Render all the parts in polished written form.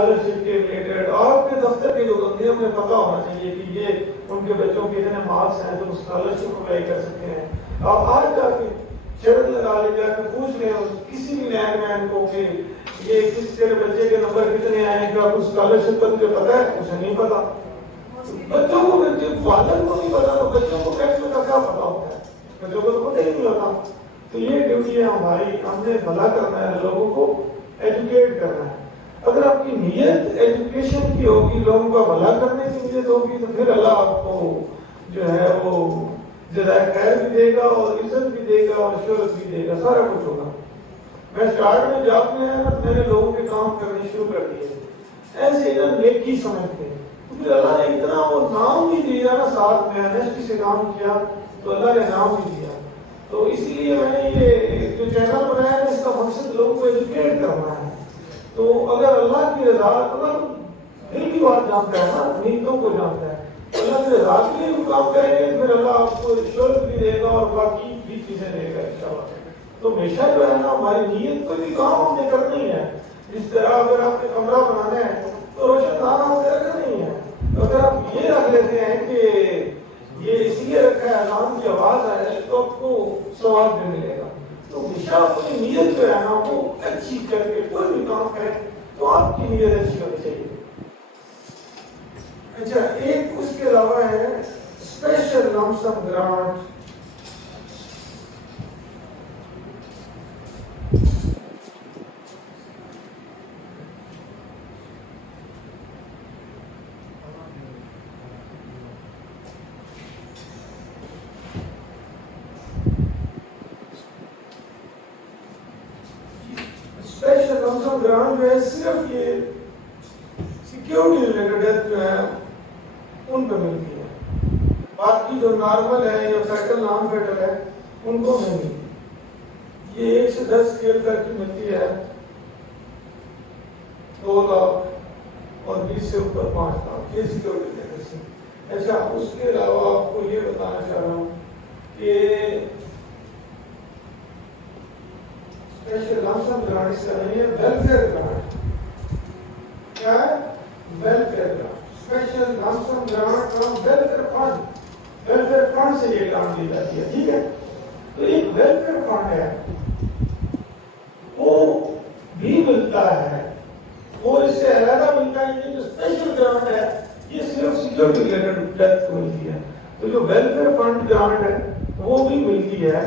Scholarship کے related آپ کے دفتر کے جو بندے ہیں انہیں پتا ہونا چاہیے کہ یہ ان کے بچوں کے اتنے مارکس ہیں جو اسکالرشپ اپلائی کر سکتے ہیں. آپ آج جا کے شرط لگا لے جا کے پوچھ لیں کسی بھی لینڈ مین کو کہ یہ کس تیرے بچے کے نمبر کتنے آئے ہیں, کیا آپ اسکالرشپ کا تجھے پتا ہے؟ اسے نہیں پتا. بچوں کو والد کو نہیں پتا تو بچوں کو ٹیکس کا کیا پتا ہوتا ہے؟ بچوں کو تو پتہ ہی نہیں ہوتا. تو یہ ڈیوٹی ہے ہماری, ہم نے بھلا کرنا ہے, لوگوں کو ایجوکیٹ کرنا ہے. اگر آپ کی نیت ایجوکیشن کی ہوگی, لوگوں کا بھلا کرنے کی نیت ہوگی, تو پھر اللہ آپ کو جو ہے وہ جزائے خیر بھی دے گا اور عزت بھی دے گا اور شہرت بھی دے گا, سارا کچھ ہوگا. میں اسٹارٹ میں جاب میں ہے نا, میں نے لوگوں کے کام کرنے شروع کر دیے ایسے نا نیکی سمجھتے ہیں. پھر اللہ نے اتنا وہ نام بھی دیا نا ساتھ میں, انیسٹی سے کام کیا تو اللہ نے نام بھی دیا. تو اسی لیے میں نے یہ جو چینل بنایا ہے اس کا مقصد لوگوں کو ایجوکیٹ کرنا ہے. تو اگر اللہ کی رضا, اگر دل کی بات جانتا ہے نا, نیتوں کو جانتا ہے, اللہ کی رضا کے لیے کام کریں گے پھر اللہ آپ کو شہرت بھی دے گا اور باقی بھی چیزیں دے گا انشاءاللہ. تو ہمیشہ جو ہے نا ہماری نیت کوئی بھی کام ہم نے کرنی ہے. جس طرح اگر آپ نے کمرہ بنانا ہے تو روشن دانا وغیرہ کرنی ہے. تو اگر آپ یہ رکھ لیتے ہیں کہ یہ اس لیے رکھا ہے اذان کی آواز آئے تو آپ کو ثواب بھی ملے گا. تو ہمیشہ اپنی نیت جو ہے نا وہ اچھی کر کے کوئی بھی کام کریں تو آپ کی نیت اچھی ہونی چاہیے. اچھا, ایک اس کے علاوہ ہے special lump sum grant. Special lump sum grant جو ہے صرف یہ سیکیورٹی ریلیٹڈ ڈیتھ جو ہے ان پہ ملتی ہے. باقی جو نارمل ہے یا فیٹل نان فیٹل ہے ان کو نہیں ملتی. یہ 1 سے 10 اسکیل تک کی ملتی ہے, 2 لاکھ اور 20 سے اوپر 5 لاکھ, یہ سیکیورٹی ریلیٹڈ سے. اچھا, اس کے علاوہ آپ کو یہ بتانا چاہ رہا ہوں کہ اسپیشل لمپ سم گرانٹ اس کا نہیں ہے, ویلفیئر گرانٹ. کیا ہے؟ Welfare grant. Special lump sum grant from welfare fund. Welfare fund سے یہ گرانٹ دی جاتی ہے. ٹھیک ہے, تو ایک ویلفیئر فنڈ ہے وہ بھی ملتا ہے, وہ اس سے علیحدہ ملتا ہے. یہ جو اسپیشل گرانٹ ہے یہ صرف سیکیورٹی ریلیٹڈ ڈیتھ کو ملتی ہے. تو جو ویلفیئر فنڈ گرانٹ ہے وہ بھی ملتی ہے,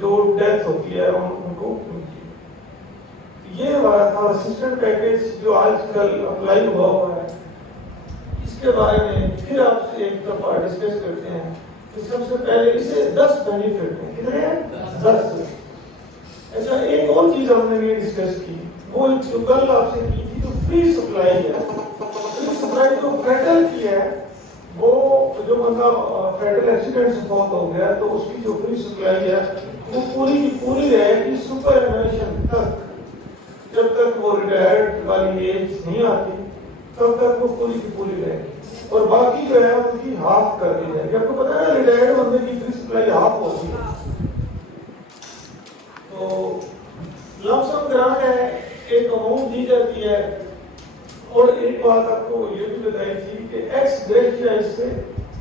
جو ڈیتھ ہوتی ہے ان کو ملتی ہے. یہ ہمارا تھا اسسٹنٹ پیکیج جو آج کل اپلائی ہوا ہے. اس کے بارے میں پھر آپ سے ایک دفعہ ڈسکس کرتے ہیں. سب سے پہلے اسے 10 بینیفٹ ہیں. کتنے ہیں؟ 10. اچھا, ایک اور چیز ہم نے یہ ڈسکس کی, وہ جو کل آپ سے کی تھی, جو فری سپلائی ہے. فری سپلائی جو فیٹل کی ہے, وہ جو بندہ فیٹل ایکسیڈنٹ سے فوت ہو گیا تو اس کی جو فری سپلائی ہے وہ پوری کی پوری رہے گی سپر انویشن تک. جب تک وہ ریٹائرڈ والی ایج نہیں آتی تب تک وہ پوری کی پوری رہے گی, اور باقی جو ہے ان کی ہاف کر دی جائے گی. آپ کو پتا ہے ریٹائرڈ بندے کی فری سپلائی ہاف ہوتی ہے. تو لمپ سم گرانٹ ہے, ایک اماؤنٹ دی جاتی ہے. اور ایک بات آپ کو یہ بھی بتائی تھی کہ ایکس گریشیا اس سے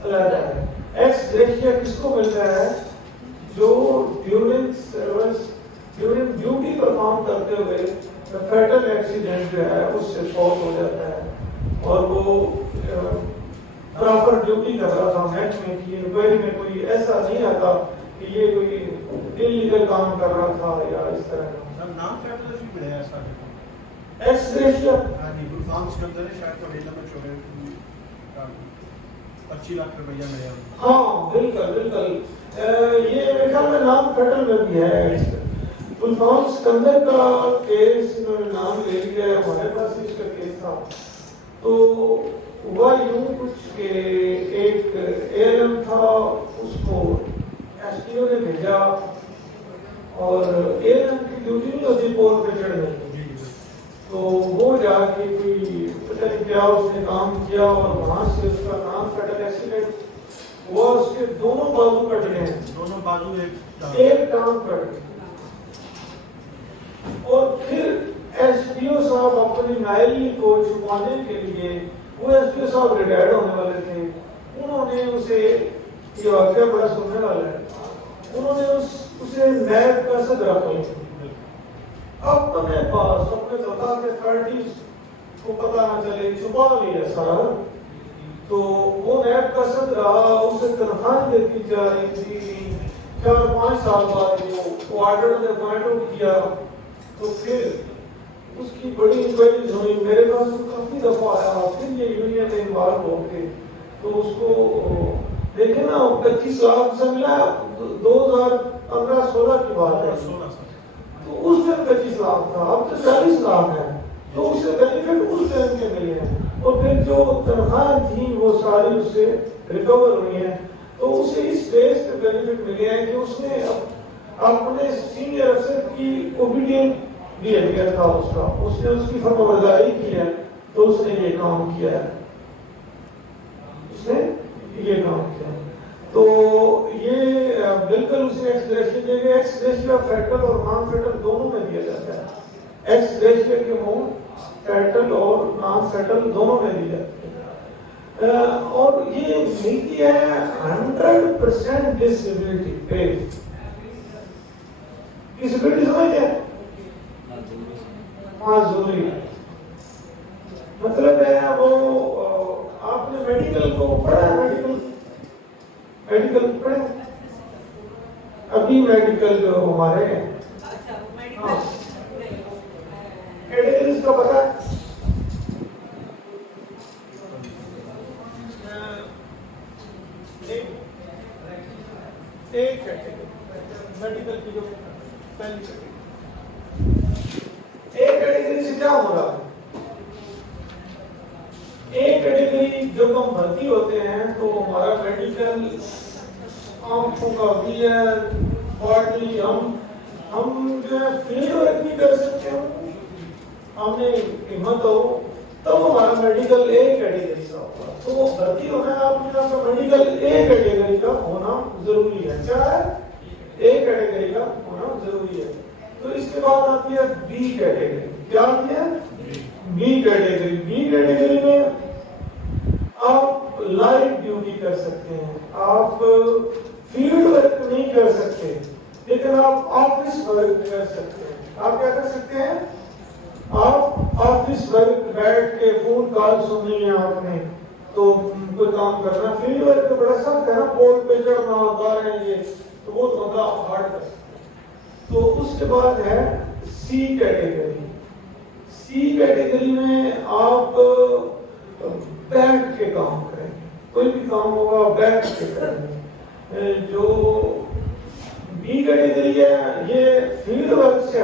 علیحدہ ہے. ایکس گریشیا کس کو ملتا ہے؟ جو during service, during duty perform کرتے ہوئے فیٹل ایکسیڈنٹ جو ہے اس سے فوت ہو جاتا ہے اور وہ پراپر ڈیوٹی کر رہا تھا نیٹ میں کی انکوائری میں کوئی ایسا نہیں آتا کہ یہ کوئی انلیگل کام کر رہا تھا یا اس طرح کا. نام فیٹل بھی ملے ایسا ایکس گریشیا. ہاں جی, فارمز کے اندر شاید تو ڈیٹا میں چھوڑے 25 لاکھ روپیہ ملے. ہاں بالکل بالکل, یہ میرے خیال میں نام فیٹل میں بھی ہے. الفام سکندر کا کیس انہوں نے نام لے لیا ہے, ہمارے پاس اس کا کیس تھا. تو ہوا یوں کچھ کہ ایک ایئرم تھا, اس کو ایس ٹی او نے بھیجا اور ایئرم کی ڈیوٹی نہیں ہوتی پول پہ چڑھنے کی, تو وہ جا کے کوئی پتہ نہیں کیا اس نے کام کیا اور وہاں سے اس کا نام فیٹل ایکسیڈنٹ ہوا. اس کے دونوں بازو کٹ گئے ہیں, دونوں بازو ایک ٹانگ کٹ گئی. اور پھر ایس ڈی او صاحب اپنی نائلی کو چھپانے کے لیے، وہ ایس ڈی او صاحب ریٹائرڈ ہونے والے تھے، انہوں نے اسے، یہ واقعہ بڑا سننے والا ہے، انہوں نے اسے نیب کا صدر رکھ لیا، اپنے پاس اپنے بتا کے اتھارٹیز کو پتہ نہ چلے، چھپا لیا سارا. تو وہ نیب کا صدر رہا، اسے تنخواہ دیتی جا رہی تھی. 4-5 سال بعد وہ آرڈر نے اپوائنٹ کیا، تو پھر اس کی بڑی انکوائریز ہوئی. میرے پاس تو کافی دفعہ آیا، پھر یہ یونین میں انوالو ہو کے تو اس کو دیکھیں نا 25 لاکھ سے ملا. 2015-16 کی بات ہے، تو اس دن 25 لاکھ تھا، اب تو 40 لاکھ ہے. تو اسے بینیفٹ اس ٹائم کے ملے ہیں، اور پھر جو تنخواہیں تھیں وہ ساری اس سے ریکور ہوئی ہیں. تو اسے اس بیس پہ بینیفٹ ملے ہیں کہ اس نے اپنے سینئر افسر کی اوبیڈینٹ بیہیویئر تھا اس نے اس کی فرمانبرداری کی ہے، تو اس نے یہ کام کیا ہے، اس نے یہ کام کیا. تو یہ بالکل اس نے ایکسپریشن دے گا. ایکسپریشن فیٹل اور نان فیٹل دونوں میں دیا جاتا ہے. ایکسپریشن کے اماؤنٹ فیٹل اور نان فیٹل دونوں میں دی جاتی ہے. اور یہ ملتی ہے 100% ڈسیبلٹی پے. ڈسیبلٹی سمجھتے ہیں؟ معذوری مطلب ہے وہ، آپ نے میڈیکل کو پڑھا ہے؟ میڈیکل پڑھے؟ ابھی میڈیکل جو ہمارے کیٹیگریز کا پتا ہے؟ ایک کیٹیگری میڈیکل کی جو پہلی ایک کیٹیگری سے کیا ہو رہا ہے؟ ایک کیٹیگری جب ہم بھرتی ہوتے ہیں تو ہمارا میڈیکل آنکھوں کا بھی ہے، باڈی، ہم جو ہے فیلڈ ورک بھی کر سکتے ہیں، ہمیں ہمت ہو تب ہمارا میڈیکل ایک کیٹیگری کا ہوگا. تو بھرتی ہونا ہے آپ کا میڈیکل ایک کیٹیگری کا ہونا ضروری ہے. کیا ہے؟ ایک کیٹیگری کا ہونا ضروری ہے. تو اس کے بعد آتی ہے بی کیٹیگری. کیا آتی ہے؟ Be category. بی کیٹیگری میں آپ لائٹ ڈیوٹی کر سکتے ہیں، آپ فیلڈ ورک نہیں کر سکتے، لیکن آپ آفس ورک کر سکتے ہیں. آپ کیا کر سکتے ہیں؟ آپ آفس ورک بیٹھ کے فون کال سننی ہے آپ نے تو کوئی کام کرنا. فیلڈ ورک تو بڑا سخت ہے نا، پورٹ پہ چڑھنا ہوتا ہے، یہ تو وہ بندہ ہارڈ کر سکتا. تو اس کے بعد ہے سی کیٹیگری. سی کیٹیگری میں آپ بیٹھ کے کام کریں گے، کوئی بھی کام ہوگا بیٹھ کے کریں گے. جو بی کیٹیگری ہے یہ فیلڈ ورک سے